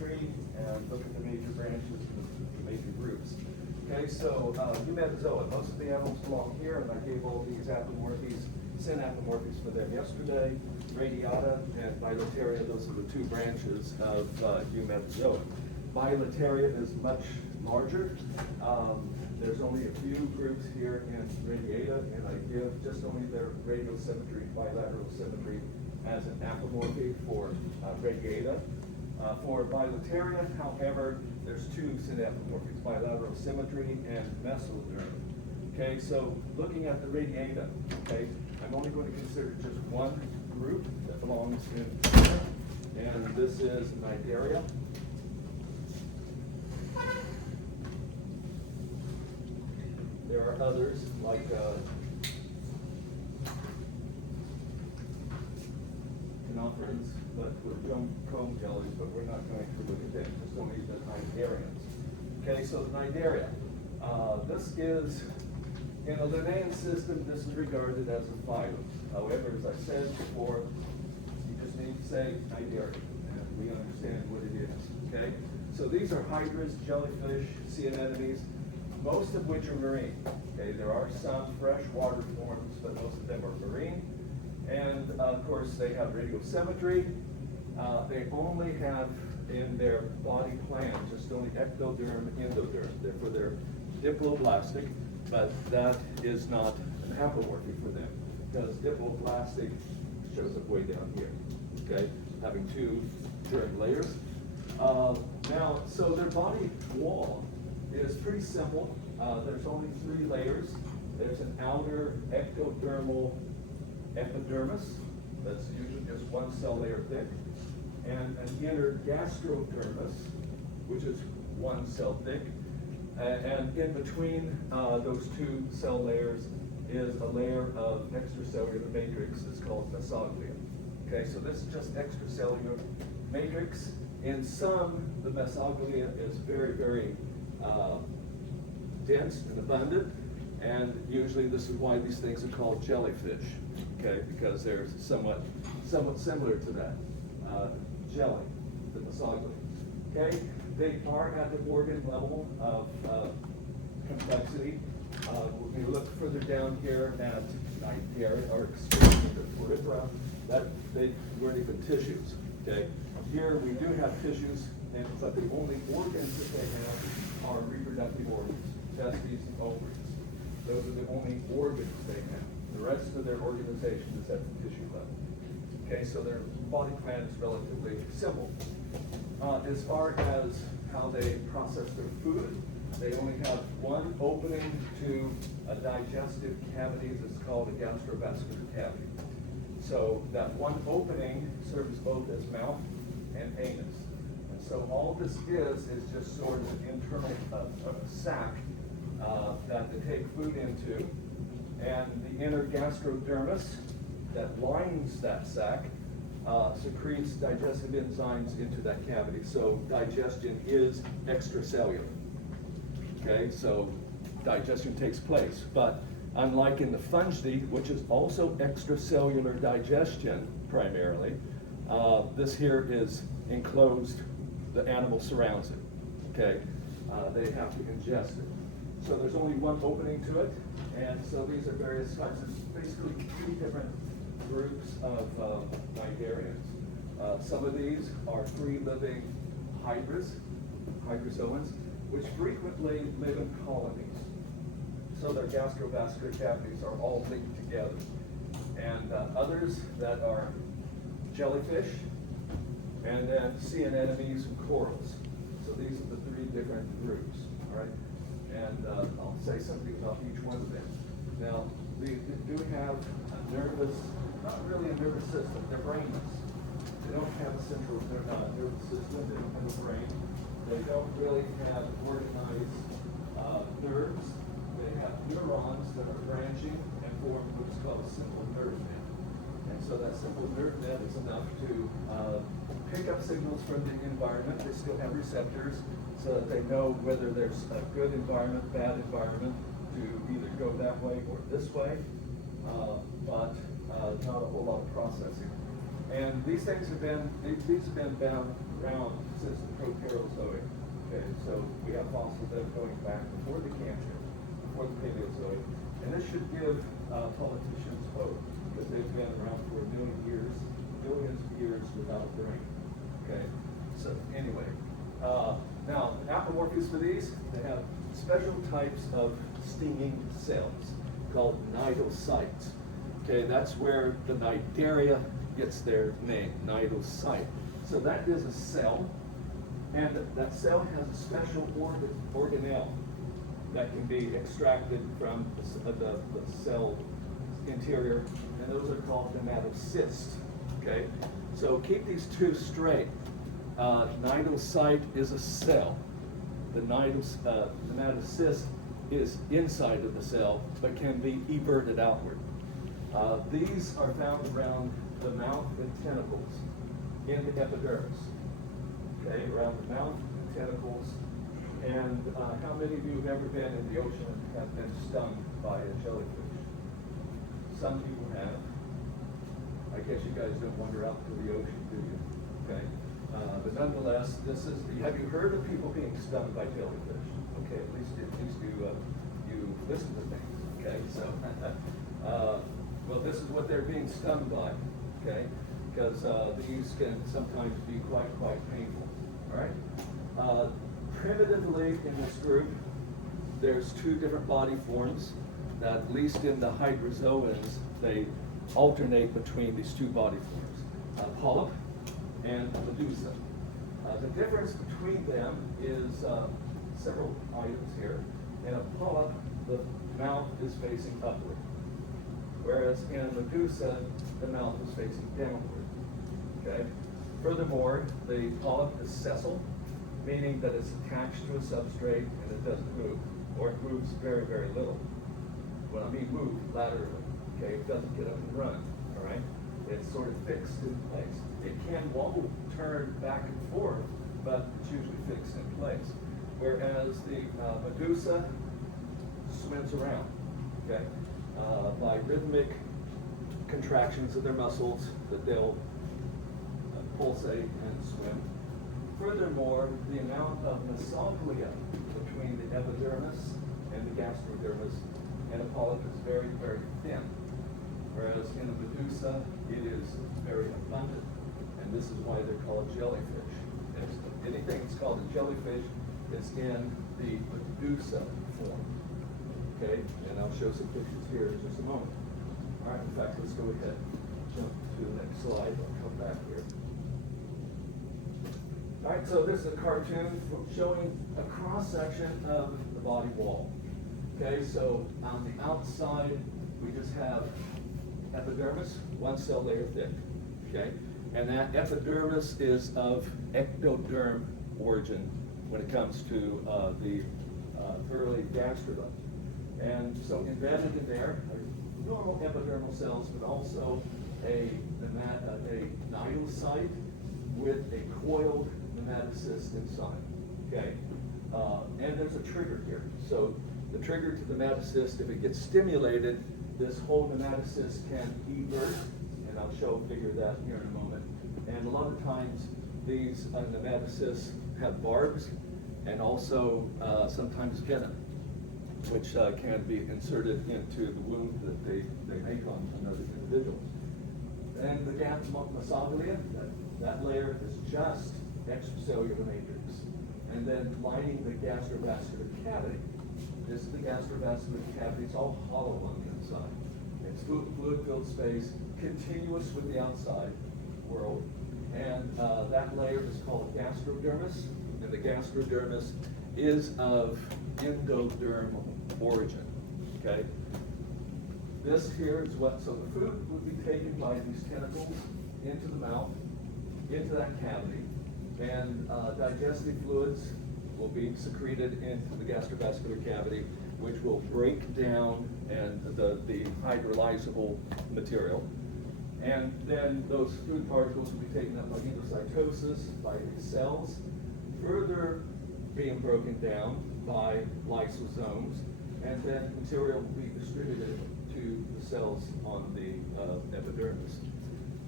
tree and look at the major branches and the major groups. Okay, so Eumetazoa, most of the animals belong here, and I gave all these apomorphies, synapomorphies for them yesterday. Radiata and Bilateria, those are the two branches of Eumetazoa. Bilateria is much larger. There's only a few groups here in Radiata, and I give just only their radial symmetry, bilateral symmetry, as an apomorphy for Radiata. For Bilateria, however, there's two synapomorphies, bilateral symmetry and mesoderm. Okay, so looking at the Radiata, okay, I'm only going to consider just one group that belongs in here, and this is Cnidaria. There are others like canophorans, but with comb jellies, but we're not going to look at them, just only the Cnidarians. Okay, so the Cnidaria. This is, in a Linnaean system, this is regarded as a phylum. However, as I said before, you just need to say Cnidaria, and we understand what it is. Okay, so these are hydras, jellyfish, sea anemones, most of which are marine. Okay, there are some freshwater forms, but most of them are marine. And of course, they have radial symmetry. They only have in their body plan just only ectoderm, endoderm. Therefore, they're diploblastic, but that is not an apomorphy for them, because diploblastic shows up way down here. Okay, having two germ layers. Now, so their body wall is pretty simple. There's only 3 layers. There's an outer ectodermal epidermis that's usually just 1 cell layer thick, and an inner gastrodermis, which is 1 cell thick. And in between those 2 cell layers is a layer of extracellular matrix that's called mesoglia. Okay, so this is just extracellular matrix. In some, the mesoglia is very, very dense and abundant, and usually this is why these things are called jellyfish, okay, because they're somewhat similar to that jelly, the mesoglia. Okay, they are at the organ level of complexity. When we look further down here at Cnidaria, or excuse me, the porifera, that they weren't even tissues. Okay, here we do have tissues, but the only organs that they have are reproductive organs, testes and ovaries. Those are the only organs they have. The rest of their organization is at the tissue level. Okay, so their body plan is relatively simple. As far as how they process their food, they only have one opening to a digestive cavity that's called a gastrovascular cavity. So that one opening serves both as mouth and anus. And so all this is just sort of an internal sac that they take food into, and the inner gastrodermis that lines that sac secretes digestive enzymes into that cavity. So digestion is extracellular. Okay, so digestion takes place, but unlike in the fungi, which is also extracellular digestion primarily, this here is enclosed, the animal surrounds it, okay? They have to ingest it. So there's only one opening to it, and so these are various types of, basically 3 different groups of Cnidarians. Some of these are free-living hydrozoans, which frequently live in colonies. So their gastrovascular cavities are all linked together. And others that are jellyfish, and then sea anemones and corals. So these are the 3 different groups, all right? And I'll say something about each one of them. Now, we do have a nervous, not really a nervous system, they're brainless. They don't have a central nervous system, they don't have a brain. They don't really have organized nerves. They have neurons that are branching and form what's called a simple nerve net. And so that simple nerve net is enough to pick up signals from the environment. They still have receptors so that they know whether there's a good environment, bad environment, to either go that way or this way, but not a whole lot of processing. And these things have been bound around since the Proterozoic. Okay, so we have fossils that are going back before the Cambrian, before the Paleozoic, and this should give politicians hope because they've been around for a million years, billions of years without a brain. Okay, so anyway, now apomorphies for these, they have special types of stinging cells called cnidocytes. Okay, that's where the cnidaria gets their name, cnidocyte. So that is a cell, and that cell has a special organelle that can be extracted from the cell interior, and those are called nematocysts. Okay, so keep these two straight. Cnidocyte is a cell. The nematocyst is inside of the cell, but can be everted outward. These are found around the mouth and tentacles in the epidermis. Okay, around the mouth and tentacles. And how many of you have ever been in the ocean and have been stung by a jellyfish? Some people have. I guess you guys don't wander out to the ocean, do you? Okay. But nonetheless, have you heard of people being stung by jellyfish? Okay, at least you listen to things. Okay, so, well, this is what they're being stung by. Okay, because these can sometimes be quite painful. All right. Primitively in this group, there's two different body forms. That at least in the hydrozoans, they alternate between these two body forms, polyp and medusa. The difference between them is several items here. In a polyp, the mouth is facing upward, whereas in a medusa, the mouth is facing downward. Okay. Furthermore, the polyp is sessile, meaning that it's attached to a substrate and it doesn't move, or it moves very, very little. When I mean move, laterally, okay, it doesn't get up and run, all right? It's sort of fixed in place. It can wobble, turn back and forth, but it's usually fixed in place. Whereas the medusa swims around, okay, by rhythmic contractions of their muscles that they'll pulsate and swim. Furthermore, the amount of mesoglia between the epidermis and the gastrodermis in a polyp is very, very thin. Whereas in a medusa, it is very abundant. And this is why they're called jellyfish. Anything that's called a jellyfish is in the medusa form. Okay, and I'll show some pictures here in just a moment. All right, in fact, let's go ahead, jump to the next slide. I'll come back here. All right, so this is a cartoon showing a cross-section of the body wall. Okay, so on the outside, we just have epidermis, one cell layer thick. Okay, and that epidermis is of ectoderm origin when it comes to the early gastrobust. And so embedded in there are normal epidermal cells, but also a cnidocyte with a coiled nematocyst inside. Okay, and there's a trigger here. So the trigger to the nematocyst, if it gets stimulated, this whole nematocyst can evert, and I'll figure that here in a moment. And a lot of times these nematocysts have barbs and also sometimes venom, which can be inserted into the wound that they make on another individual. And the mesoglia, that layer is just extracellular matrix. And then lining the gastrovascular cavity. This is the gastrovascular cavity. It's all hollow on the inside. It's fluid-filled space, continuous with the outside world. And that layer is called gastrodermis. And the gastrodermis is of endodermal origin. Okay? This here is so the food would be taken by these tentacles into the mouth, into that cavity, and digestive fluids will be secreted into the gastrovascular cavity, which will break down and the hydrolyzable material. And then those food particles will be taken up by endocytosis, by these cells, further being broken down by lysosomes, and then material will be distributed to the cells on the epidermis.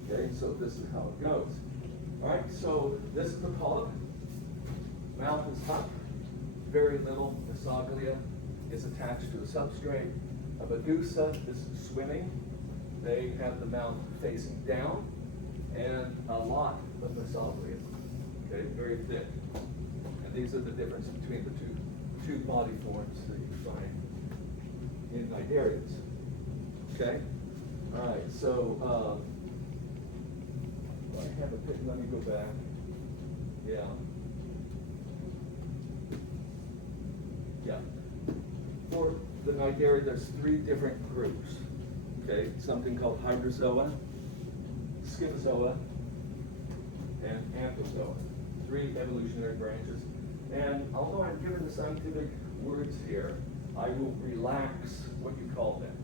Okay, so this is how it goes. All right, so this is the polyp. Mouth is up. Very little esophagia is attached to a substrate. A medusa is swimming. They have the mouth facing down and a lot of esophagus. Okay, very thick. And these are the difference between the two body forms that you find in cnidarians. Okay? All right, so I have a pic, let me go back. Yeah. Yeah. For the cnidaria, there's 3 different groups. Okay, something called hydrozoa, scyphozoa, and anthozoa. 3 evolutionary branches. And although I'm given the scientific words here, I will relax what you call them.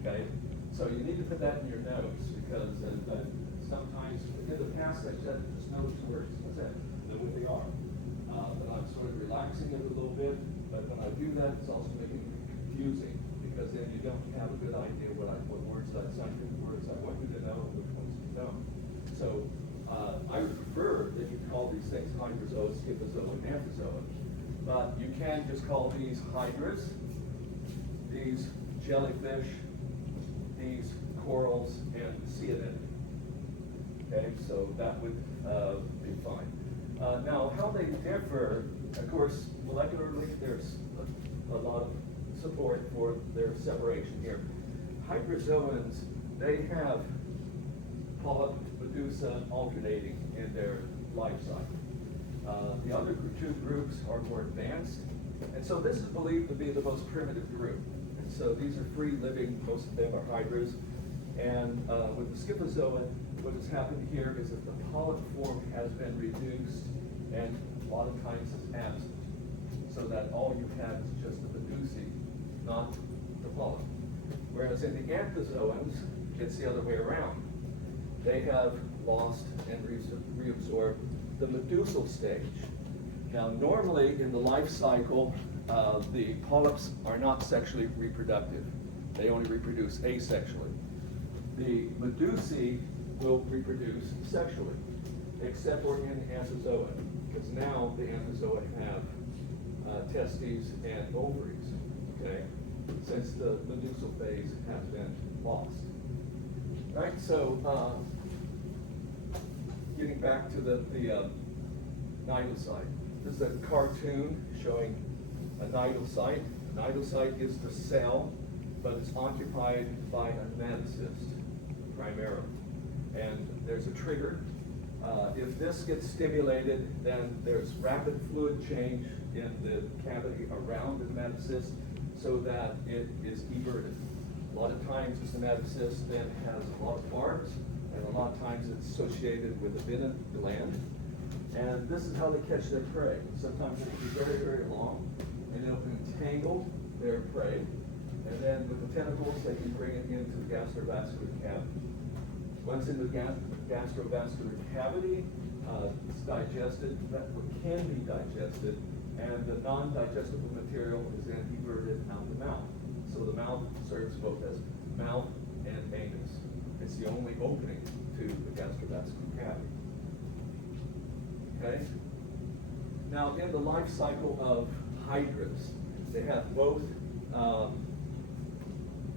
Okay? So you need to put that in your notes because sometimes in the past I said just know 2 words. That's it. Know what they are. But I'm sort of relaxing it a little bit. But when I do that, it's also making it confusing because then you don't have a good idea what words, scientific words I want you to know and which ones you don't. So I would prefer that you call these things hydrozoa, scyphozoa, and anthozoa. But you can just call these hydras, these jellyfish, these corals, and cyanid. Okay, so that would be fine. Now, how they differ, of course, molecularly, there's a lot of support for their separation here. Hydrozoans, they have polyp, medusa alternating in their life cycle. The other 2 groups are more advanced, and so this is believed to be the most primitive group. And so these are free living, most of them are hydras. And with the scyphozoa, what has happened here is that the polyp form has been reduced and a lot of times is absent. So that all you have is just the medusae, not the polyp. Whereas in the anthozoans, it's the other way around. They have lost and reabsorbed the medusal stage. Now, normally in the life cycle, the polyps are not sexually reproductive. They only reproduce asexually. The medusae will reproduce sexually, except for in anthozoa, because now the anthozoa have testes and ovaries, okay, since the medusal phase has been lost. All right, so getting back to the cnidocyte. This is a cartoon showing a cnidocyte. A cnidocyte is the cell, but it's occupied by a metacyst primarily. And there's a trigger. If this gets stimulated, then there's rapid fluid change in the cavity around the metacyst so that it is everted. A lot of times this metacyst then has a lot of barbs, and a lot of times it's associated with a venom gland. And this is how they catch their prey. Sometimes it can be very, very long, and it'll entangle their prey. And then with the tentacles, they can bring it into the gastrovascular cavity. Once in the gastrovascular cavity, it's digested, that can be digested, and the non-digestible material is then everted out the mouth. So the mouth serves both as mouth and anus. It's the only opening to the gastrovascular cavity. Okay? Now, in the life cycle of hydras, they have both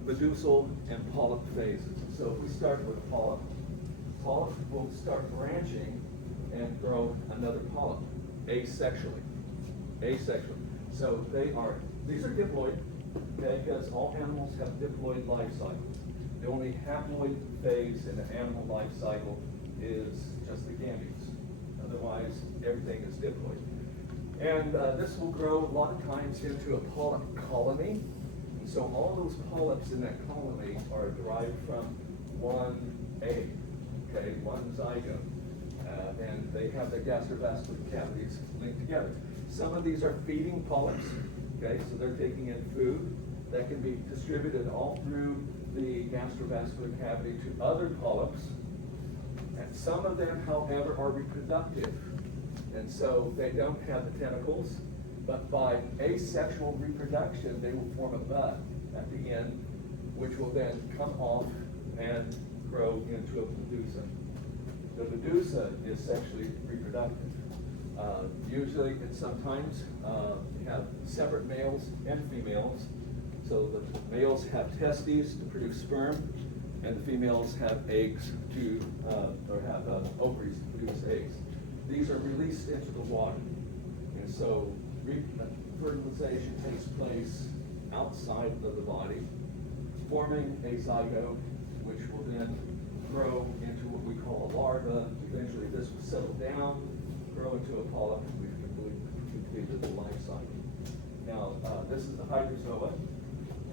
medusal and polyp phases. So if we start with a polyp, polyp will start branching and grow another polyp asexually. Asexually. So these are diploid, okay, because all animals have diploid life cycles. The only haploid phase in the animal life cycle is just the gametes. Otherwise, everything is diploid. And this will grow a lot of times into a polyp colony. And so all those polyps in that colony are derived from one egg, okay, one zygote. And they have their gastrovascular cavities linked together. Some of these are feeding polyps, okay, so they're taking in food that can be distributed all through the gastrovascular cavity to other polyps. And some of them, however, are reproductive. And so they don't have the tentacles, but by asexual reproduction, they will form a bud at the end, which will then come off and grow into a medusa. The medusa is sexually reproductive. Usually and sometimes you have separate males and females. So the males have testes to produce sperm, and the females have eggs to, or have ovaries to produce eggs. These are released into the water. And so fertilization takes place outside of the body, forming a zygote, which will then grow into what we call a larva. Eventually this will settle down, grow into a polyp, and we've completed the life cycle. Now, this is the hydrozoa.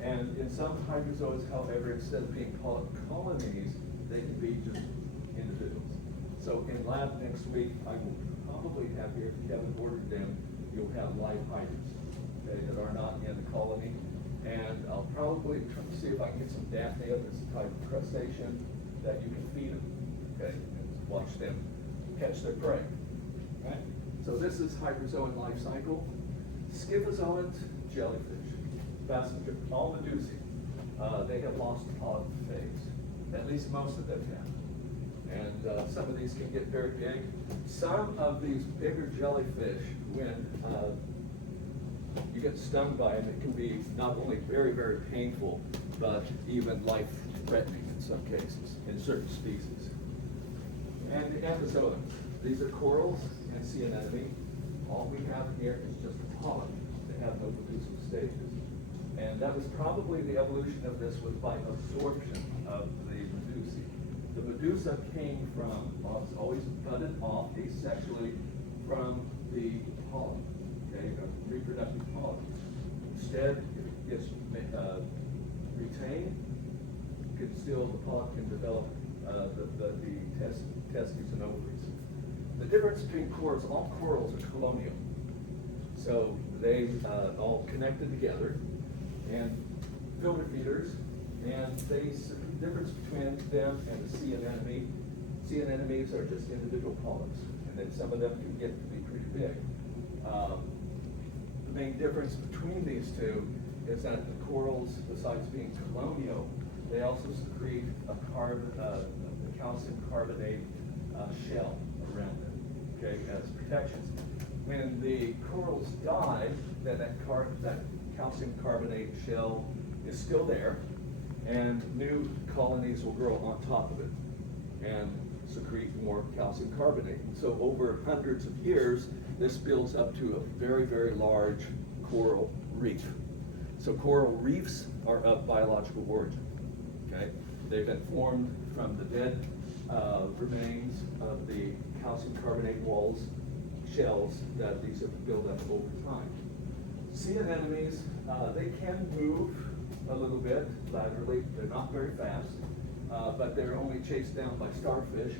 And in some hydrozoas, however, instead of being polyp colonies, they can be just individuals. So in lab next week, I will probably have here, if you haven't ordered them, you'll have live hydras, okay, that are not in the colony. And I'll probably try to see if I can get some Daphnia, this type of crustacean, that you can feed them, okay, and watch them catch their prey. Right? So this is hydrozoan life cycle. Scyphozoans, jellyfish. Vast majority, all medusae, they have lost the polyp phase. At least most of them have. And some of these can get very big. Some of these bigger jellyfish, when you get stung by them, it can be not only very, very painful, but even life-threatening in some cases, in certain species. And the Amazonians, these are corals and sea anemone. All we have here is just a polyp. They have no medusa stages. And that was probably the evolution of this was by absorption of the medusae. The medusa came from, well, it's always budded off asexually from the polyp, okay, a reproductive polyp. Instead, if it gets retained, the polyp can develop the testes and ovaries. The difference between corals, all corals are colonial. So they all connected together and filter feeders, and the difference between them and the sea anemones are just individual polyps, and then some of them can get to be pretty big. The main difference between these two is that the corals, besides being colonial, they also secrete a calcium carbonate shell around them, okay, as protections. When the corals die, then that calcium carbonate shell is still there, and new colonies will grow on top of it and secrete more calcium carbonate. And so over hundreds of years, this builds up to a very, very large coral reef. So coral reefs are of biological origin, okay? They've been formed from the dead remains of the calcium carbonate walls, shells that these have built up over time. Sea anemones, they can move a little bit laterally. They're not very fast, but they're only chased down by starfish,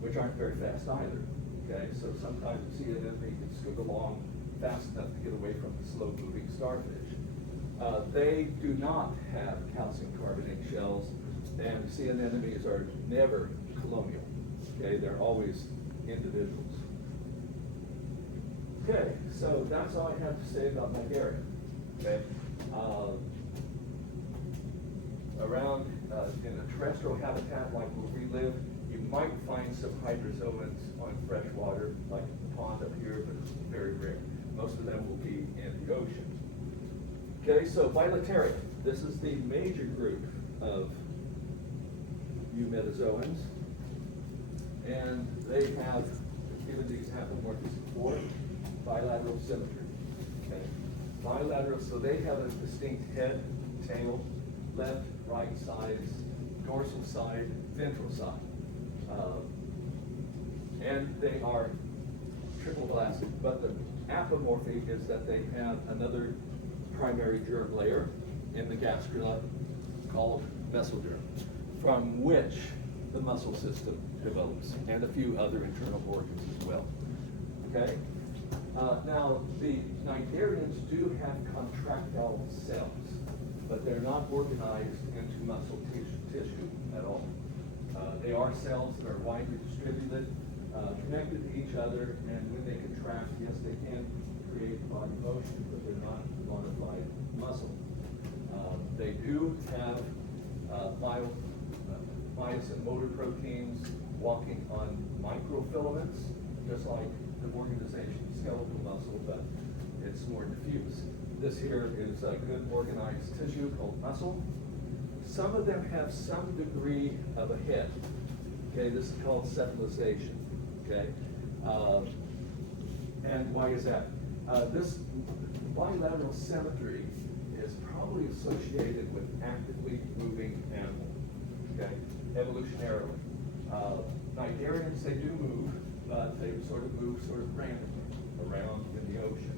which aren't very fast either. Okay, so sometimes a sea anemone can scoot along fast enough to get away from the slow-moving starfish. They do not have calcium carbonate shells, and sea anemones are never colonial. Okay, they're always individuals. Okay, so that's all I have to say about Bulgaria. Okay, around in a terrestrial habitat like where we live, you might find some hydrozoans on fresh water, like the pond up here, but it's very rare. Most of them will be in the ocean. Okay, so Bilateria. This is the major group of eumetazoans, and they have, given these hapomorphism 4, bilateral symmetry. Okay, bilateral, so they have a distinct head, tail, left, right sides, dorsal side, ventral side. And they are triple blasted, but the apomorphy is that they have another primary germ layer in the gastrula called mesoderm, from which the muscle system develops, and a few other internal organs as well. Okay? Now, the cnidarians do have contractile cells, but they're not organized into muscle tissue at all. They are cells that are widely distributed, connected to each other, and when they contract, yes, they can create body motion, but they're not modified muscle. They do have myosin motor proteins walking on microfilaments, just like the organization skeletal muscle, but it's more diffuse. This here is a good organized tissue called muscle. Some of them have some degree of a head. Okay, this is called cephalization. Okay, and why is that? This bilateral symmetry is probably associated with actively moving animals. Okay, evolutionarily. Cnidarians, they do move, but they sort of move sort of randomly around in the ocean.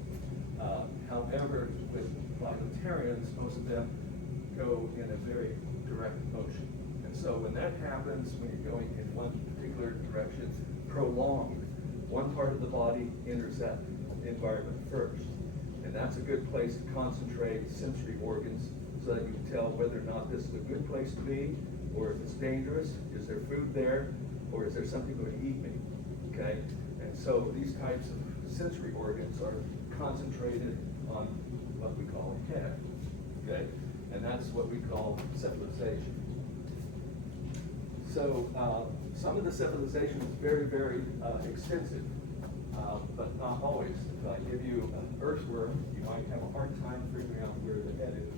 However, with bilaterians, most of them go in a very direct motion. And so when that happens, when you're going in one particular direction, prolonged, one part of the body enters that environment first. And that's a good place to concentrate sensory organs so that you can tell whether or not this is a good place to be, or if it's dangerous, is there food there, or is there something going to eat me, okay? And so these types of sensory organs are concentrated on what we call a head, okay? And that's what we call cephalization. So some of the cephalization is very, very extensive, but not always. If I give you an earthworm, you might have a hard time figuring out where the head is.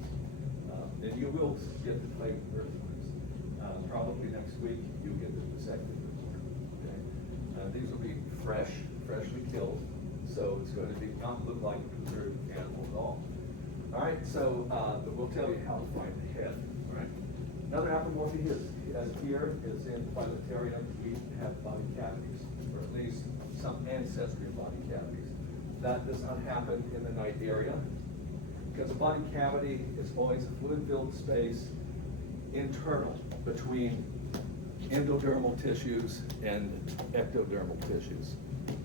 And you will get to play with earthworms. Probably next week, you'll get the dissected earthworm. Okay? These will be freshly killed, so it's going to not look like a preserved animal at all. All right, so but we'll tell you how to find the head. All right. Another apomorphism here is in bilaterium. We have body cavities, or at least some ancestry of body cavities. That does not happen in the cnidaria, because a body cavity is always a fluid-filled space internal between endodermal tissues and ectodermal tissues.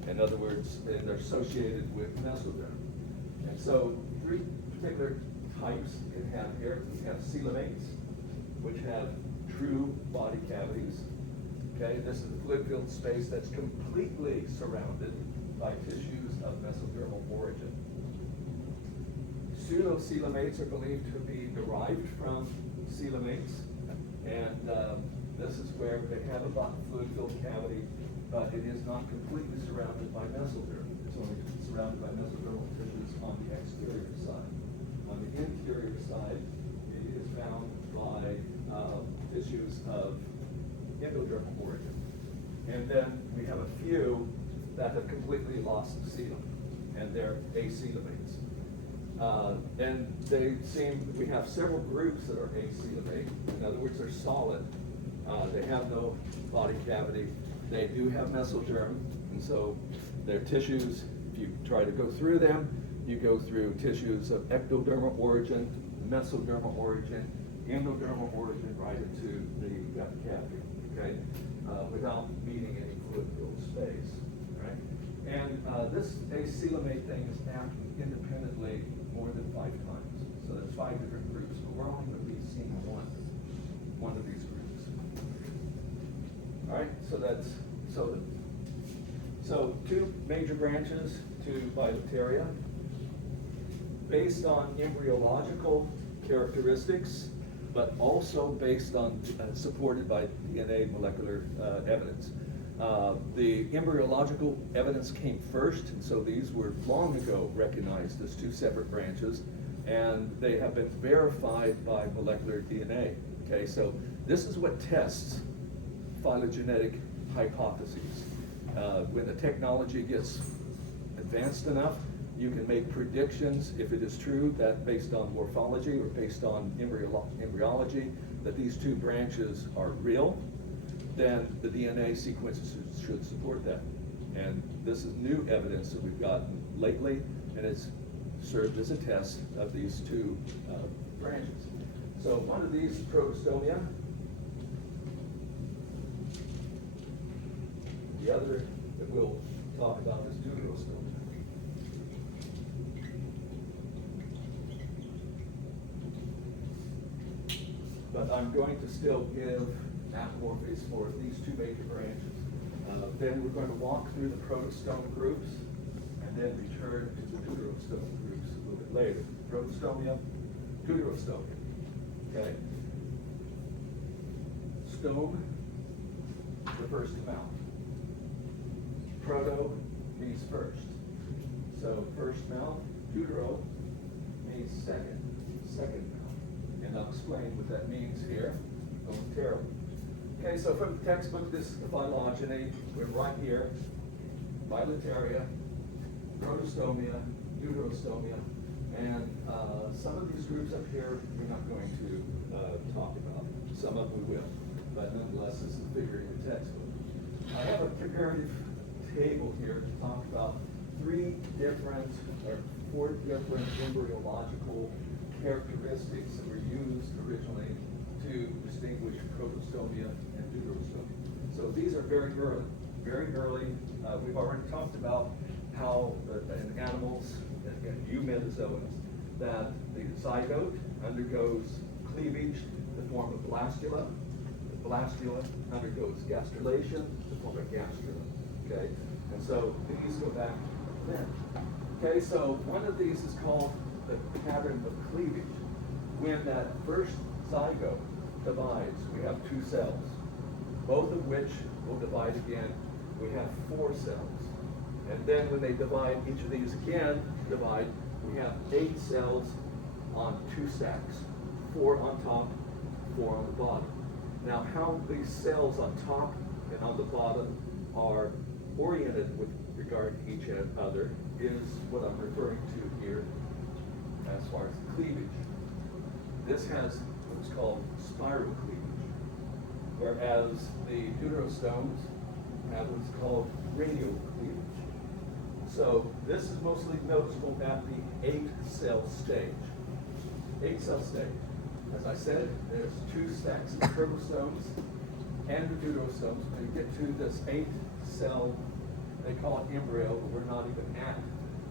In other words, they're associated with mesoderm. And so three particular types you can have here. We have coelomates, which have true body cavities. Okay, this is a fluid-filled space that's completely surrounded by tissues of mesodermal origin. Pseudocoelomates are believed to be derived from coelomates, and this is where they have a fluid-filled cavity, but it is not completely surrounded by mesoderm. It's only surrounded by mesodermal tissues on the exterior side. On the interior side, it is bound by tissues of endodermal origin. And then we have a few that have completely lost the coelom, and they're acoelomates. And we have several groups that are acoelomate. In other words, they're solid. They have no body cavity. They do have mesoderm, and so their tissues, if you try to go through them, you go through tissues of ectodermal origin, mesodermal origin, endodermal origin, right into the gut cavity, okay, without meeting any fluid-filled space, right? And this acoelomate thing is acting independently more than 5 times. So there's 5 different groups, but we're only going to be seeing one of these groups. All right, so 2 major branches to bilateria based on embryological characteristics, but also based on supported by DNA molecular evidence. The embryological evidence came first, and so these were long ago recognized as 2 separate branches, and they have been verified by molecular DNA. Okay, so this is what tests phylogenetic hypotheses. When the technology gets advanced enough, you can make predictions, if it is true, that based on morphology or based on embryology, that these 2 branches are real, then the DNA sequences should support that. And this is new evidence that we've gotten lately, and it's served as a test of these 2 branches. So one of these is protostomia. The other that we'll talk about is deuterostomia. But I'm going to still give apomorphies for these 2 major branches. Then we're going to walk through the protostome groups and then return to the deuterostome groups a little bit later. Protostomia, deuterostomia. Okay. protostome, the first to mount. Proto means first. So first mount, deutero means second mount. And I'll explain what that means here momentarily. Okay, so from the textbook, this is the phylogeny. We're right here. Bilateria, protostomia, deuterostomia, and some of these groups up here we're not going to talk about. Some of them we will, but nonetheless, this is a figure in the textbook. I have a comparative table here to talk about four different embryological characteristics that were used originally to distinguish protostomia and deuterostomia. So these are very early. Very early. We've already talked about how in animals, in eumetazoans, that the zygote undergoes cleavage in the form of blastula. The blastula undergoes gastrulation in the form of gastrula. Okay, and so these go back then. Okay, so one of these is called the pattern of cleavage. When that first zygote divides, we have two cells, both of which will divide again. We have 4 cells. And then when they divide, each of these again divide, we have 8 cells on 2 stacks, 4 on top, 4 on the bottom. Now how these cells on top and on the bottom are oriented with regard to each other is what I'm referring to here as far as cleavage. This has what's called spiral cleavage, whereas the deuterostomes have what's called radial cleavage. So this is mostly noticeable at the 8-cell stage. 8-cell stage. As I said, there's 2 stacks of protostomes and the deuterostomes. When you get to this 8-cell, they call it embryo, but we're not even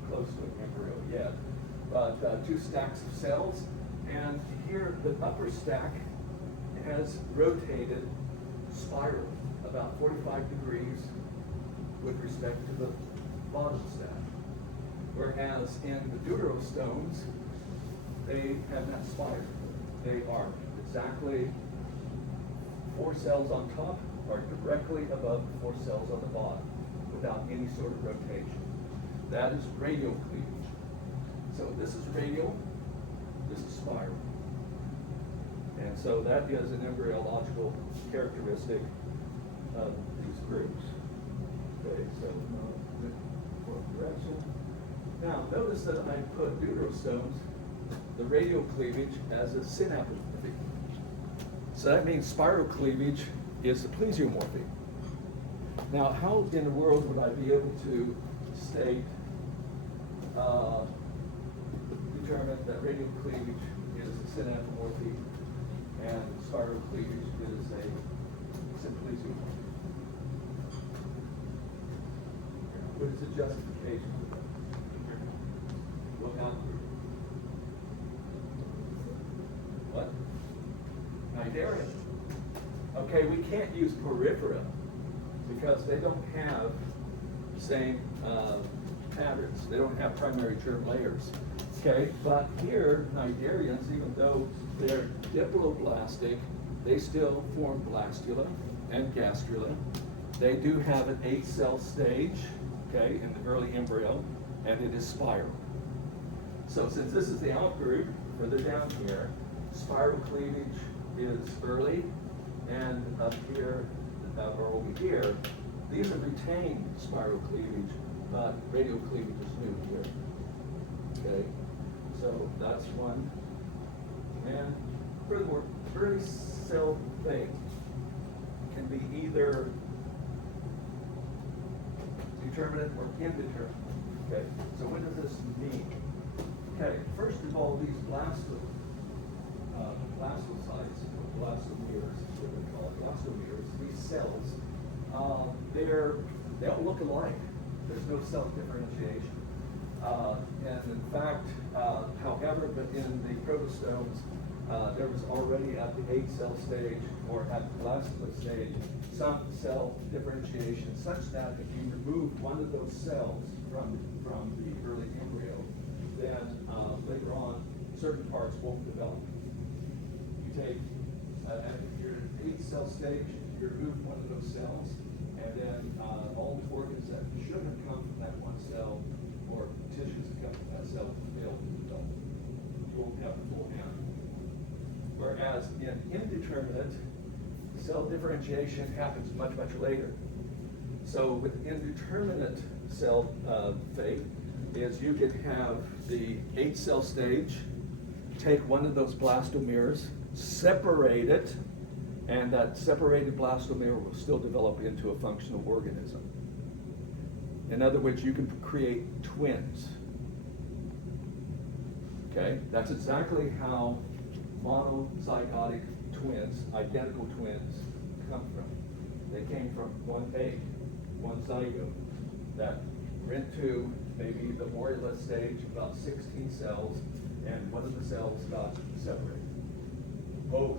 close to an embryo yet. But 2 stacks of cells, and here the upper stack has rotated spiral about 45 degrees with respect to the bottom stack. Whereas in the deuterostomes, they have not spiral. They are exactly 4 cells on top are directly above the 4 cells on the bottom without any sort of rotation. That is radial cleavage. So this is radial, this is spiral. And so that is an embryological characteristic of these groups. Okay, so direction. Now notice that I put deuterostomes, the radial cleavage, as a synaptomorphy. So that means spiral cleavage is a plesiomorphy. Now how in the world would I be able to state, determine that radial cleavage is a synaptomorphy and spiral cleavage is a plesiomorphy? What is the justification for that? Look out. What? Cnidarian. Okay, we can't use porifera because they don't have the same patterns. They don't have primary germ layers. Okay, but here, cnidarians, even though they're diploblastic, they still form blastula and gastrula. They do have an 8-cell stage, okay, in the early embryo, and it is spiral. So since this is the outgroup, further down here, spiral cleavage is early, and up here, or over here, these are retained spiral cleavage, but radial cleavage is new here. Okay, so that's one. And furthermore, early cell thing can be either determinate or indeterminate. Okay, so what does this mean? Okay, first of all, these blastocytes, blastomeres, what we call it, blastomeres, these cells, they all look alike. There's no self-differentiation. And in fact, however, but in the protostomes, there was already at the 8-cell stage or at the blastula stage some cell differentiation such that if you remove one of those cells from the early embryo, then later on certain parts won't develop. You take, if you're 8 cell stage, you remove one of those cells, and then all the organs that should have come from that one cell, or tissues that come from that cell, fail to develop. You won't have the full hand. Whereas in indeterminate, cell differentiation happens much, much later. So with indeterminate cell fate, is you could have the 8 cell stage, take one of those blastomeres, separate it, and that separated blastomere will still develop into a functional organism. In other words, you can create twins. Okay, that's exactly how monozygotic twins, identical twins, come from. They came from one egg, one zygote, that went to maybe the morula stage, about 16 cells, and one of the cells got separated. Both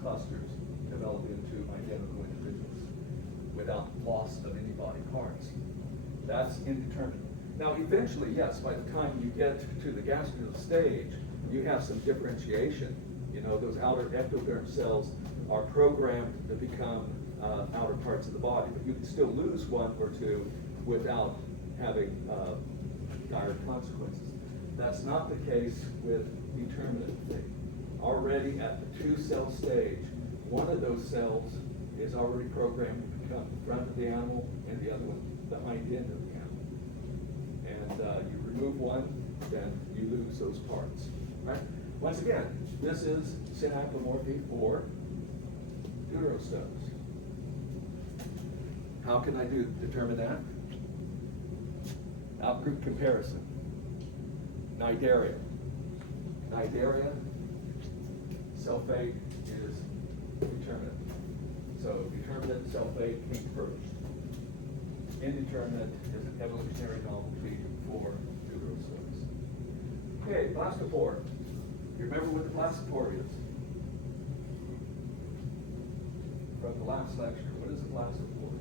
clusters develop into identical individuals without loss of any body parts. That's indeterminate. Now, eventually, yes, by the time you get to the gastrulate stage, you have some differentiation. You know, those outer ectoderm cells are programmed to become outer parts of the body, but you can still lose one or two without having dire consequences. That's not the case with determinate fate. Already at the 2 cell stage, one of those cells is already programmed to become the front of the animal and the other one the hind end of the animal. And you remove one, then you lose those parts. Right? Once again, this is synapomorphy for deuterostomes. How can I determine that? Outgroup comparison. Cnidaria. Cnidaria, cell fate is determinate. So determinate cell fate came first. Indeterminate is an evolutionary novelty for deuterostomes. Okay, blastopore. You remember what the blastopore is? From the last lecture, what is a blastopore?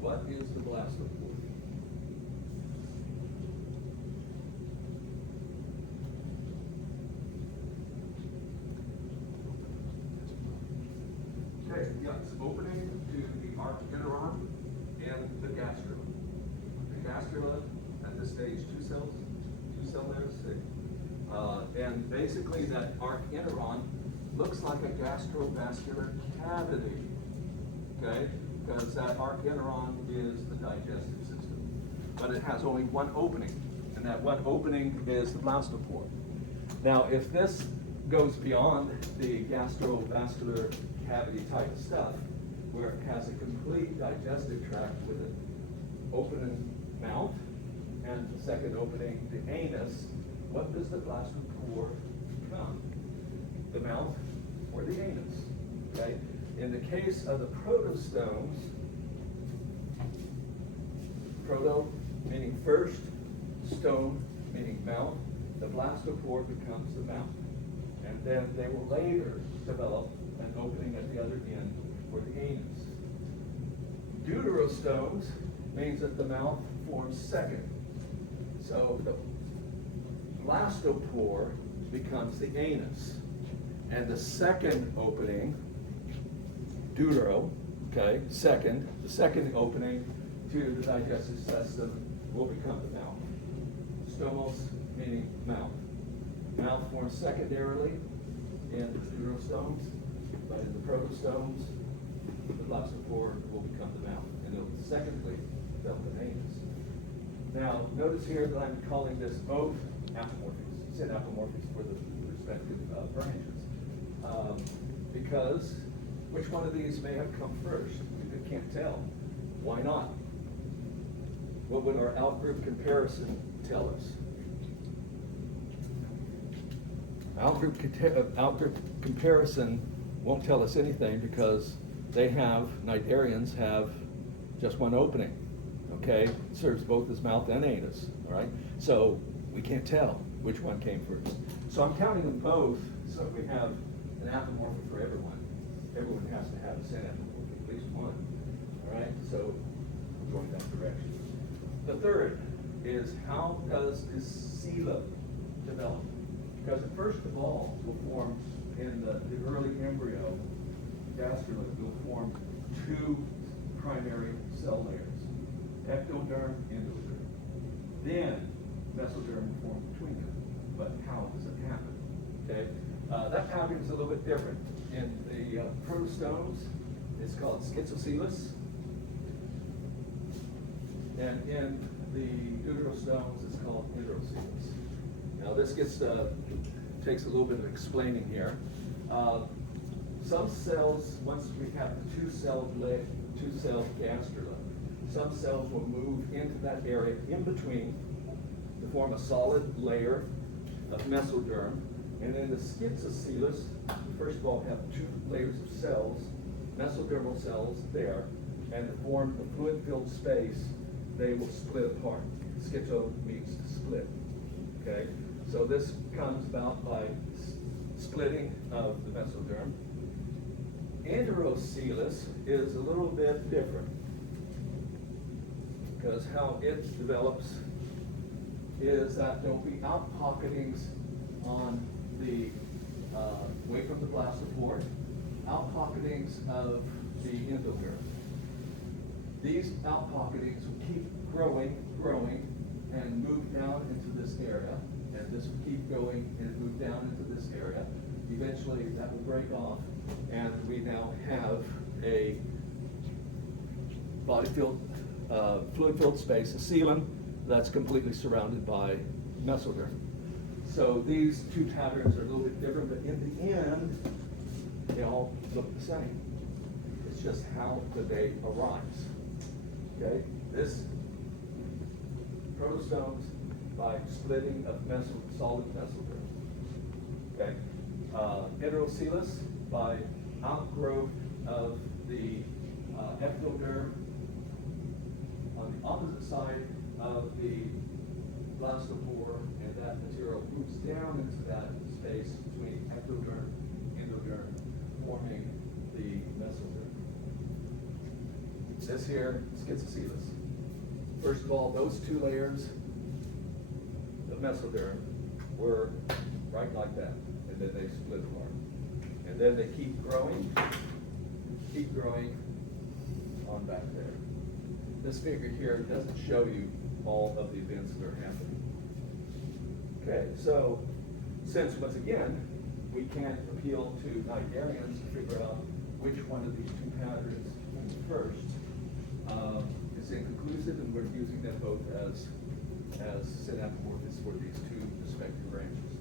What is the blastopore? Okay, yeah, it's opening to the arc interon and the gastrula. The gastrula at this stage, 2 cells, 2 cell layers, 6. And basically that arc interon looks like a gastrovascular cavity. Okay? Because that arc interon is the digestive system. But it has only one opening, and that one opening is the blastopore. Now, if this goes beyond the gastrovascular cavity type stuff, where it has a complete digestive tract with an opening mouth and the second opening, the anus, what does the blastopore become? The mouth or the anus? Okay? In the case of the protostomes, proto meaning first, stone meaning mouth, the blastopore becomes the mouth. And then they will later develop an opening at the other end for the anus. Deuterostomes means that the mouth forms second. So the blastopore becomes the anus. And the second opening, deutero, okay, second, the second opening to the digestive system will become the mouth. Stomos meaning mouth. Mouth forms secondarily in the deuterostomes, but in the protostomes, the blastopore will become the mouth, and it will secondly develop an anus. Now, notice here that I'm calling this both apomorphies. Said apomorphies for the respective branches. Because which one of these may have come first? We can't tell. Why not? What would our outgroup comparison tell us? Outgroup comparison won't tell us anything because cnidarians have just one opening, okay? It serves both as mouth and anus, all right? So we can't tell which one came first. So I'm counting them both, so we have an apomorphic for everyone. Everyone has to have a synapomorphic, at least one, all right? So I'm going that direction. The third, is how does this coelom develop? Because it first of all will form in the early embryo, gastrula, will form two primary cell layers, ectoderm, endoderm. Then mesoderm will form between them. But how does it happen? Okay, that pattern is a little bit different. In the protostomes, it's called schizocoelus. And in the deuterostomes, it's called enterocoelus. Now this takes a little bit of explaining here. Some cells, once we have the two-celled gastrula, some cells will move into that area in between to form a solid layer of mesoderm. And then the schizocoelus, first of all, have two layers of cells, mesodermal cells there, and to form the fluid-filled space, they will split apart. Schizo means to split. Okay, so this comes about by splitting of the mesoderm. Enterocoelus is a little bit different because how it develops is that there will be outpocketings on the away from the blastophore, outpocketings of the endoderm. These outpocketings will keep growing, and move down into this area, and this will keep going and move down into this area. Eventually, that will break off, and we now have a body-filled, fluid-filled space, a coelom, that's completely surrounded by mesoderm. So these two patterns are a little bit different, but in the end, they all look the same. It's just how do they arise. Okay, this protostomes by splitting of solid mesoderm. Okay, enterocoelus by outgrowth of the ectoderm on the opposite side of the blastophore, and that material moves down into that space between ectoderm and endoderm, forming the mesoderm. This here, schizocoelus. First of all, those two layers of mesoderm were right like that, and then they split apart. And then they keep growing on back there. This figure here doesn't show you all of the events that are happening. Okay, so since once again, we can't appeal to Nigerians to figure out which one of these two patterns comes first, it's inconclusive, and we're using them both as synapomorphies for these two respective branches.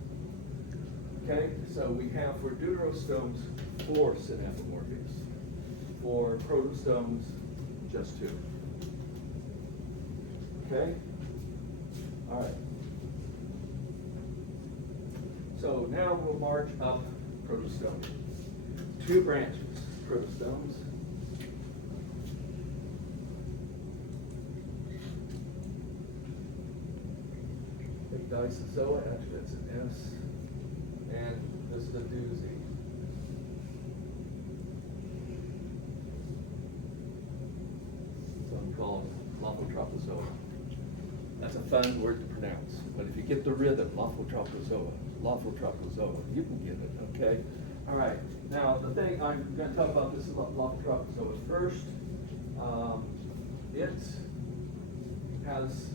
Okay, so we have for deuterostomes 4 synapomorphies. For protostomes, just 2. Okay? All right. So now we'll march up protostome. 2 branches, protostomes. Big dicozoa, actually that's an S. And this is a doozy. Something called Lophotropozoa. That's a fun word to pronounce, but if you get the rhythm, Lophotropozoa, you can get it, okay? All right, now the thing I'm going to talk about this is Lophotropozoa first. It has,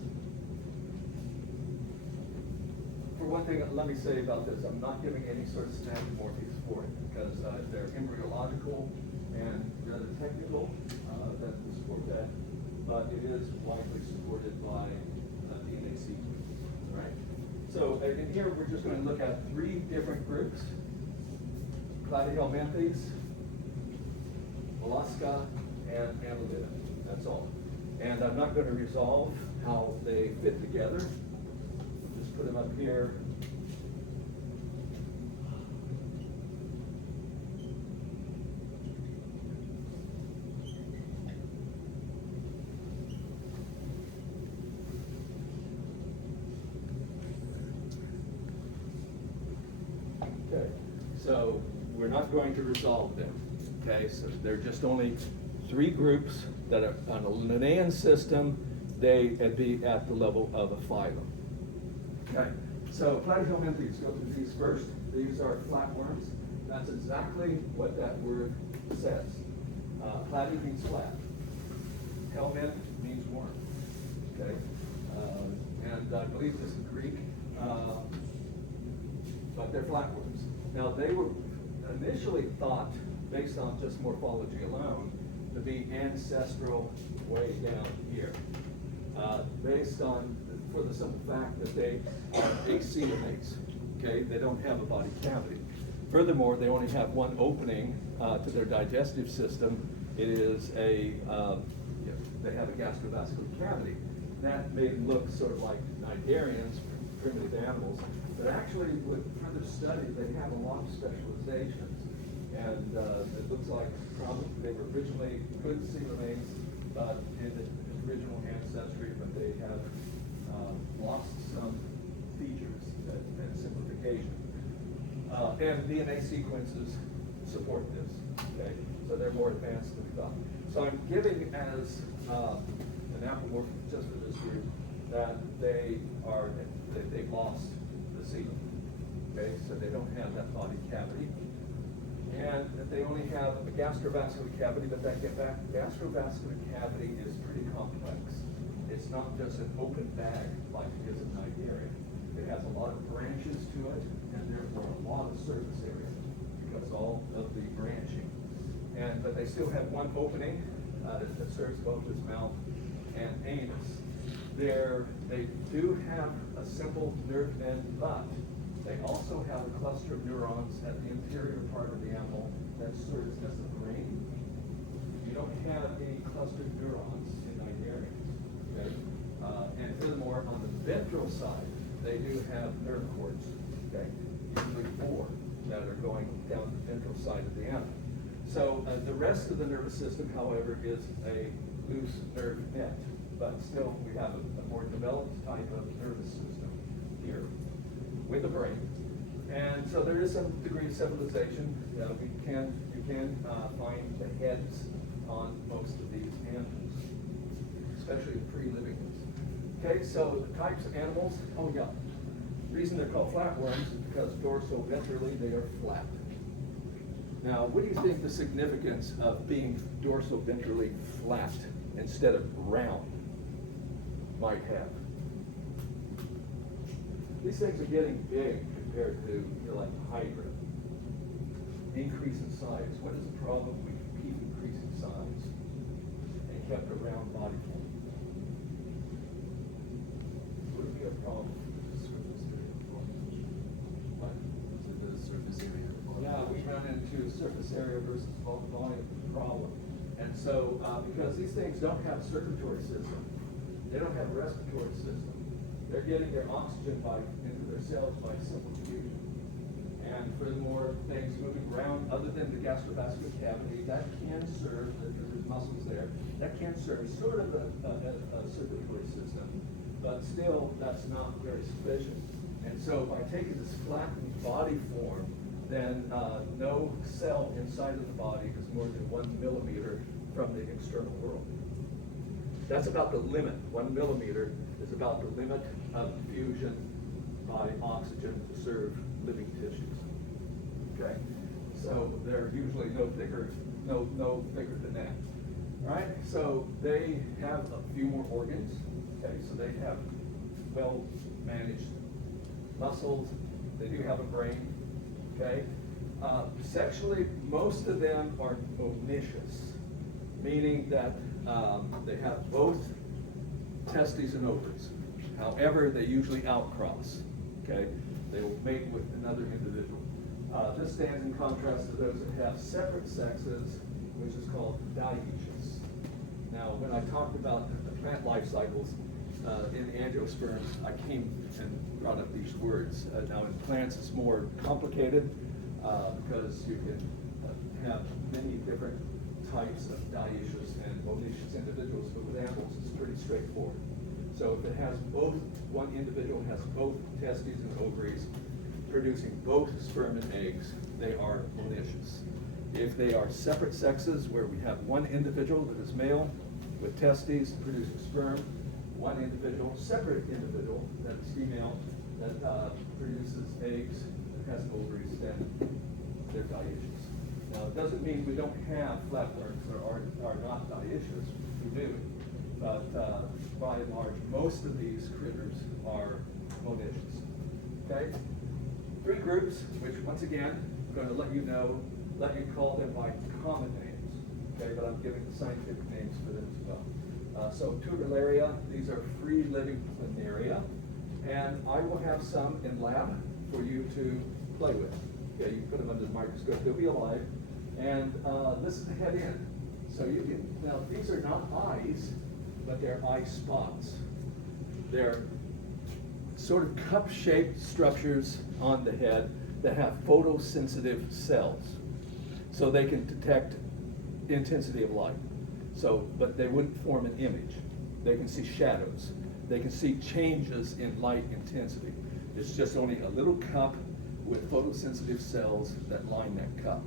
for one thing, let me say about this, I'm not giving any sort of synapomorphies for it because they're embryological and rather technical that will support that, but it is widely supported by DNA sequencing, all right? So in here, we're just going to look at 3 different groups: Platyhelminthes, Mollusca, and Annelida. That's all. And I'm not going to resolve how they fit together. Just put them up here. Okay, so we're not going to resolve them. Okay, so they're just only 3 groups that are on a Linnaean system. they'd be at the level of a phylum. Okay, so platyhelminthes, go through these first. These are flatworms. That's exactly what that word says. Platy means flat. Helminth means worm. Okay, and I believe this is Greek, but they're flatworms. Now they were initially thought, based on just morphology alone, to be ancestral way down here, based on, for the simple fact that they are acoelomates. Okay, they don't have a body cavity. Furthermore, they only have one opening to their digestive system. It is they have a gastrovascular cavity. That made them look sort of like cnidarians, primitive animals. But actually, with further study, they have a lot of specializations. And it looks like probably they were originally good coelomates, but in the original ancestry, but they have lost some features and simplification. And DNA sequences support this, okay? So they're more advanced than we thought. So I'm giving as an apomorph just for this group that they've lost the coelom, okay? So they don't have that body cavity. And that they only have a gastrovascular cavity, but that gastrovascular cavity is pretty complex. It's not just an open bag like it is in Nigeria. It has a lot of branches to it, and therefore a lot of surface area because all of the branching. But they still have one opening that serves both its mouth and anus. They do have a simple nerve end, but they also have a cluster of neurons at the interior part of the animal that serves as a brain. You don't have any clustered neurons in Nigerians. Okay? And furthermore, on the ventral side, they do have nerve cords, okay? Usually 4 that are going down the ventral side of the animal. So the rest of the nervous system, however, is a loose nerve net. But still, we have a more developed type of nervous system here with a brain. And so there is some degree of civilization. You can find the heads on most of these animals, especially the pre-living ones. Okay, so the types of animals, the reason they're called flatworms is because dorsoventrally they are flat. Now, what do you think the significance of being dorsoventrally flat instead of round might have? These things are getting big compared to like hydra. Increase in size. What is the problem? We can keep increasing size and kept a round body form. Would it be a problem? What? The surface area. Yeah, we run into surface area versus volume problem. And so, because these things don't have a circulatory system, they don't have a respiratory system. They're getting their oxygen into their cells by simple diffusion. And furthermore, things moving around other than the gastrovascular cavity, that can serve, there's muscles there, that can serve sort of a circulatory system, but still that's not very sufficient. And so by taking this flattened body form, then no cell inside of the body is more than 1 millimeter from the external world. That's about the limit. 1 millimeter is about the limit of diffusion by oxygen to serve living tissues. Okay? So they're usually no thicker than that. All right? So they have a few more organs. Okay? So they have well-managed muscles. They do have a brain. Okay? Sexually, most of them are monoecious, meaning that they have both testes and ovaries. However, they usually outcross. Okay? They will mate with another individual. This stands in contrast to those that have separate sexes, which is called dioecious. Now, when I talked about the plant life cycles in the angiosperms, I came and brought up these words. Now, in plants, it's more complicated because you can have many different types of dioecious and monoecious individuals, but with animals, it's pretty straightforward. So if it has both, one individual has both testes and ovaries, producing both sperm and eggs, they are monoecious. If they are separate sexes, where we have one individual that is male with testes producing sperm, one individual, separate individual, that's female, that produces eggs, that has ovaries, then they're dioecious. Now, it doesn't mean we don't have flatworms that are not dioecious. We do. But by and large, most of these critters are monoecious. Okay? 3 groups, which once again, I'm going to let you call them by common names. Okay, but I'm giving the scientific names for them as well. So Tuberlaria, these are free-living planaria, and I will have some in lab for you to play with. Okay, you put them under the microscope, they'll be alive, and this is the head end. So you can, now these are not eyes, but they're eye spots. They're sort of cup-shaped structures on the head that have photosensitive cells. So they can detect the intensity of light. So, but they wouldn't form an image. They can see shadows. They can see changes in light intensity. It's just only a little cup with photosensitive cells that line that cup.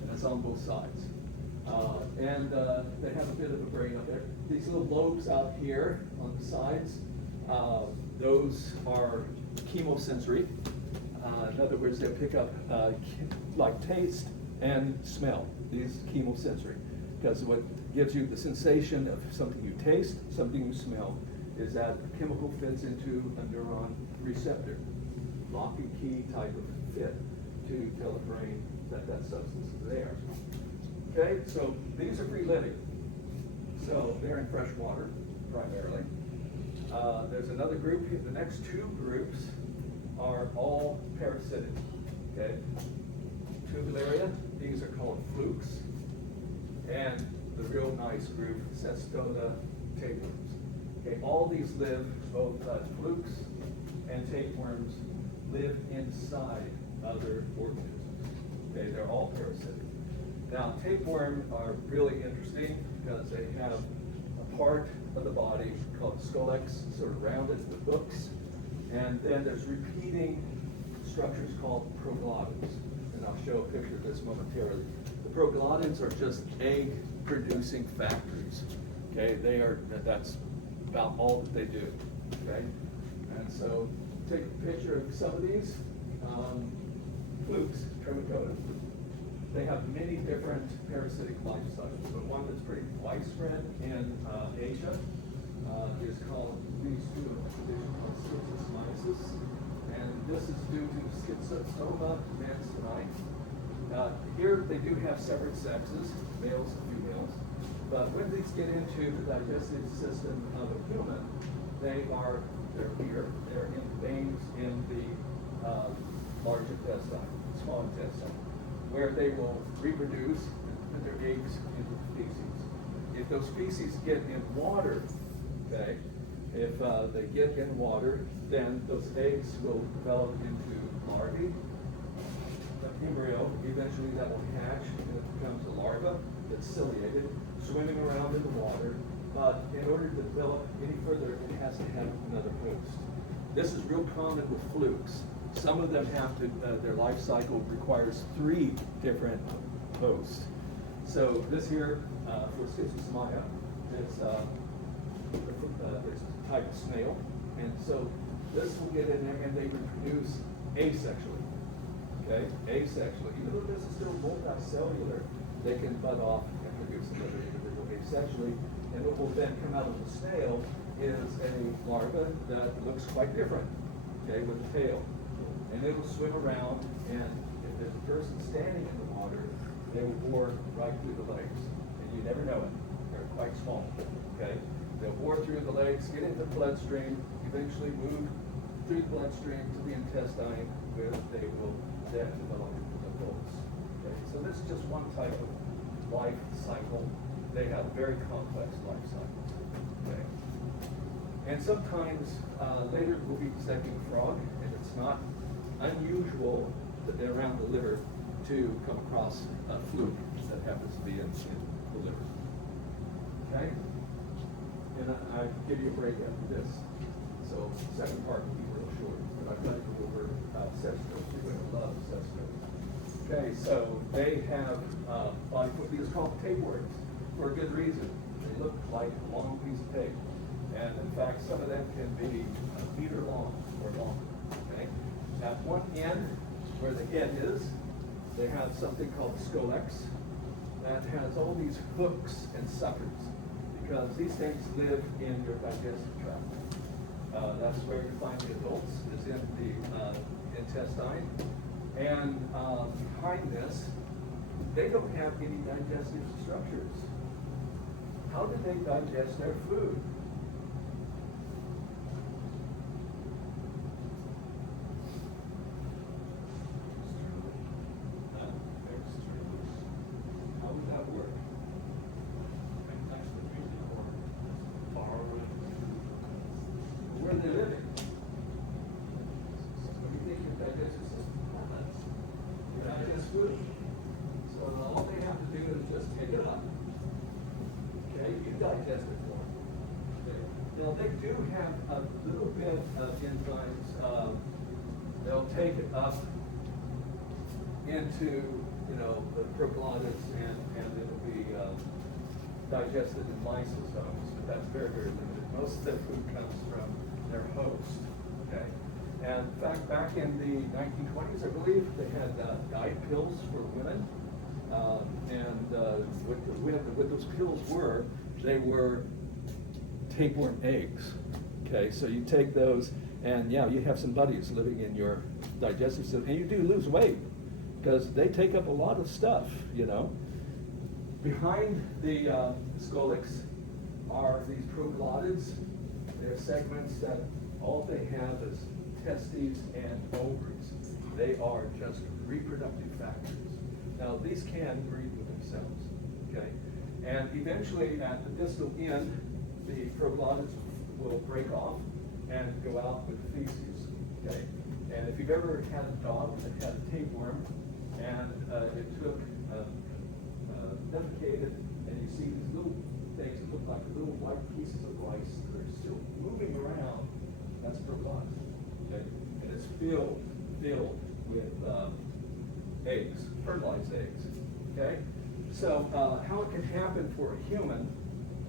And that's on both sides. They have a bit of a brain up there. These little lobes out here on the sides, those are chemosensory. In other words, they'll pick up like taste and smell, these chemosensory. Because what gives you the sensation of something you taste, something you smell, is that a chemical fits into a neuron receptor. Lock and key type of fit to tell the brain that that substance is there. Okay, so these are free living. So they're in fresh water primarily. There's another group here. The next 2 groups are all parasitic. Okay, Tuberlaria, these are called flukes, and the real nice group, Cestota tapeworms. Okay, all these live, both flukes and tapeworms live inside other organisms. Okay, they're all parasitic. Now, tapeworm are really interesting because they have a part of the body called the scolex, sort of rounded with hooks, and then there's repeating structures called proglottins, and I'll show a picture of this momentarily. The proglottins are just egg-producing factories. Okay, that's about all that they do. Okay, and so take a picture of some of these flukes, Trematoda. They have many different parasitic life cycles, but one that's pretty widespread in Asia is called, these 2 conditions called schistosomiasis, and this is due to Schistosoma mannsoni. Here they do have separate sexes, males and females, but when these get into the digestive system of a human, they're here, they're in veins in the large intestine, small intestine, where they will reproduce and put their eggs into feces. If those feces get in water, okay, if they get in water, then those eggs will develop into larvae, an embryo. Eventually that will hatch and it becomes a larva that's ciliated, swimming around in the water. But in order to develop any further, it has to have another host. This is real common with flukes. Some of them have to, their life cycle requires 3 different hosts. So this here, for Schistosomia, it's a type of snail. And so this will get in there and they reproduce asexually. Okay, asexually. Even though this is still multicellular, they can bud off and produce another individual asexually. And what will then come out of the snail is a larva that looks quite different, okay, with a tail. And it will swim around, and if there's a person standing in the water, they will bore right through the legs. And you never know it. They're quite small, okay? They'll bore through the legs, get into the bloodstream, eventually move through the bloodstream to the intestine, where they will then develop adults. Okay? So this is just one type of life cycle. They have very complex life cycles. Okay? And sometimes later we'll be dissecting frog, and it's not unusual that they're around the liver to come across a fluke that happens to be in the liver. Okay? And I give you a break after this. So the second part will be real short, but I've got to go over cestos. You're going to love cestos. Okay, so they have these are called tapeworms for a good reason. They look like a long piece of tape. And in fact, some of them can be a meter long or longer, okay? At one end, where the head is, they have something called scolex that has all these hooks and suckers, because these things live in your digestive tract. That's where you find the adults, is in the intestine. And behind this, they don't have any digestive structures. How do they digest their food? How would that work? Where are they living? What do you think your digestive system has? You digest food. So all they have to do is just take it up. Okay, you digest it for them. Okay. Now they do have a little bit of enzymes. They'll take it up into, the proglottids and it'll be digested in lysosomes, but that's very, very limited. Most of their food comes from their host, okay? And in fact, back in the 1920s, I believe, they had diet pills for women. What those pills were, they were tapeworm eggs, okay? So you take those, and yeah, you have some buddies living in your digestive system, and you do lose weight, because they take up a lot of stuff, Behind the scolex are these proglottids. They're segments that all they have is testes and ovaries. They are just reproductive factors. Now, these can breed with themselves, okay? And eventually, at the distal end, the proglottids will break off and go out with feces, okay? And if you've ever had a dog that had a tapeworm, and it took defecated, and you see these little things that look like little white pieces of rice that are still moving around, that's proglottis, okay? And it's filled with eggs, fertilized eggs, okay? So how it can happen for a human,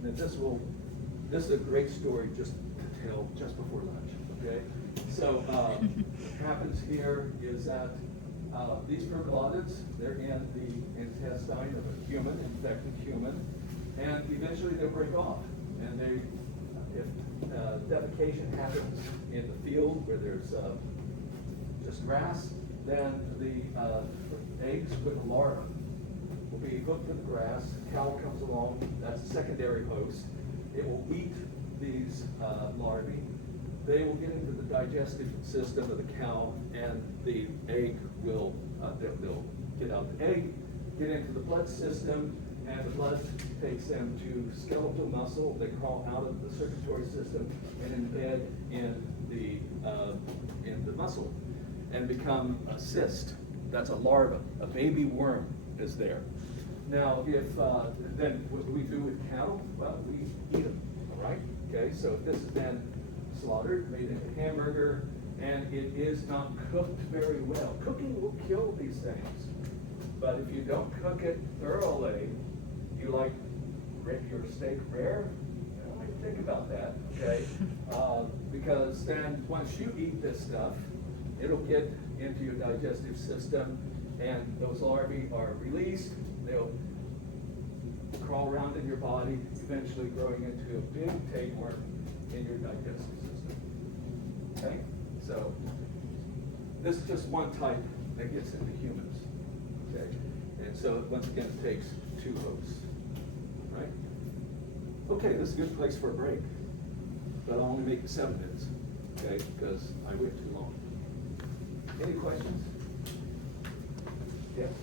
and this is a great story just to tell just before lunch, okay? So what happens here is that these proglottids, they're in the intestine of a human, infected human, and eventually they break off. And if defecation happens in the field where there's just grass, then the eggs with the larvae will be hooked to the grass. A cow comes along, that's a secondary host. It will eat these larvae. They will get into the digestive system of the cow, and the egg will, they'll get out the egg, get into the blood system, and the blood takes them to skeletal muscle. They crawl out of the circulatory system and embed in the muscle and become a cyst. That's a larva, a baby worm is there. Now, then what do we do with cattle? Well, we eat them, all right? Okay, so if this is then slaughtered, made into hamburger, and it is not cooked very well. Cooking will kill these things, but if you don't cook it thoroughly, you like your steak rare? I might think about that, okay? Because then once you eat this stuff, it'll get into your digestive system, and those larvae are released. They'll crawl around in your body, eventually growing into a big tapeworm in your digestive system. Okay? So this is just one type that gets into humans. Okay? And so once again, it takes two hosts. Right? Okay, this is a good place for a break. But I'll only make it 7 minutes. Okay? Because I wait too long. Any questions? Yes.